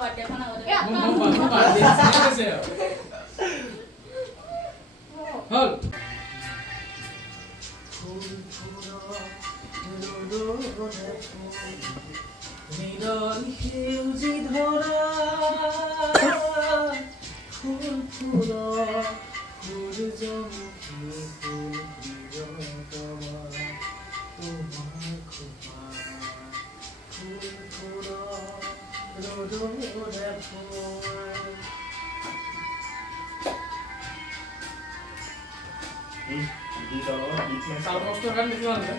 বাৰ্থডেখন আগতে হ'ল নিদল সেউজী ধৰা ফুল ফুল সূৰ্যমুখী ফুল প্ৰিয়তমা তোমাৰ খোপা ফুল ফুল ৰ'দৰে ফুল চাউল কষ্টৰ কাৰণে লিখিব নালাগে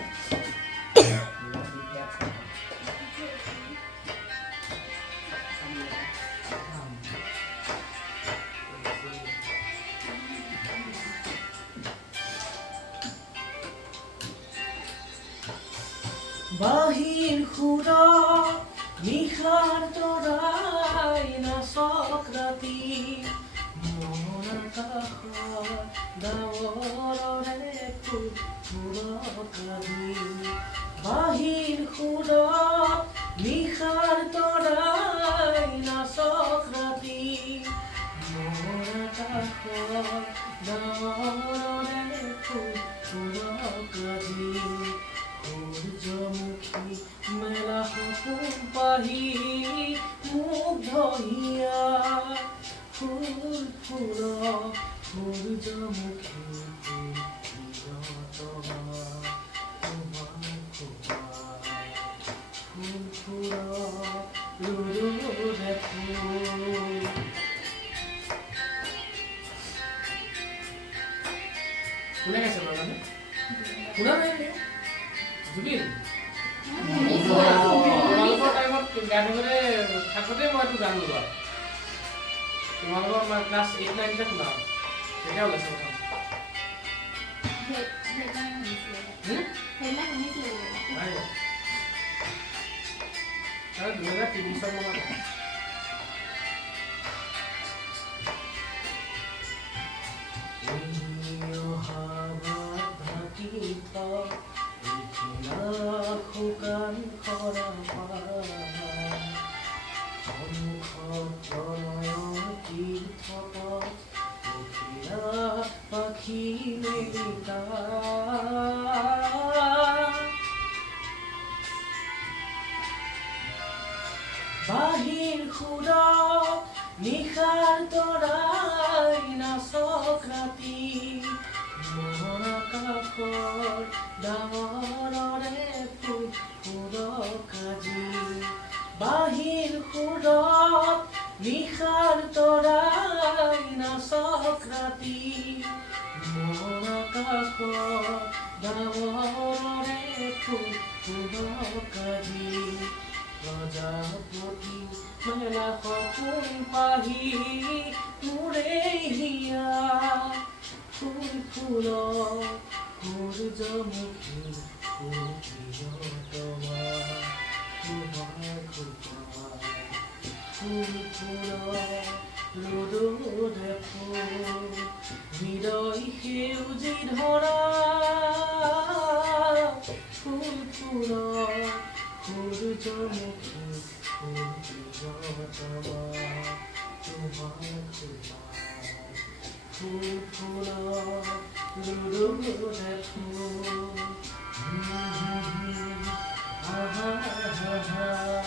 বাহিৰ সুৰা নিশাৰ তৰাই নাচক ৰাতি মন আকাশৰ ডাৱৰৰে ফুলকালি বাহিৰ সুৰা নিশাৰ তৰাই নাচক ৰাতি মন আকাশৰ ডাৱৰৰে ফুলকালি সূৰ্যমুখী মেলা সপোন পাহি মুগ্ধ হিয়া ফুল ফুল সূৰ্যমুখী ফুল প্ৰিয়তমা তোমাৰ খোপা ফুল ফুল ৰ'দৰে ফুল কোনে গাইছে বাৰু শুনা নাই জুবিন তোমালোকৰ টাইমত গান গাবলৈ থাকোঁতে মই এইটো গান গোৱা তোমালোকৰ মই ক্লাছ 8 9 শুনা তেতিয়া ওলাইছে প্ৰথম 2003 চন মানত শুকান খৰা সন্মুখত প্ৰণয়ৰ তীৰ্থপথ পখিলা পাখি মেলিতা বাহিৰ সুৰত নিশাৰ তৰাই নাচক ৰাতি মন আকাশৰ ডাৱৰৰে ফুলকাজি বাহিৰ সুৰত নিশাৰ তৰাই নাচক ৰাতি মন আকাশৰ ডাৱৰৰে ফুলকাজি প্ৰজাপতি মেলা সপোন পাহি মোৰে হিয়া ফুল ফুল সূৰ্যমুখী ফুল প্ৰিয়তমা তোমাৰ খোপা ফুল ফুল ৰ'দৰে ফুল হৃদয় সেউজী ধৰা ফুল ফুল সূৰ্যমুখী ফুল প্ৰিয়তমা তোমাৰ খোপা ফুল ফুল ৰ'দৰে ফুল হা হা হা হা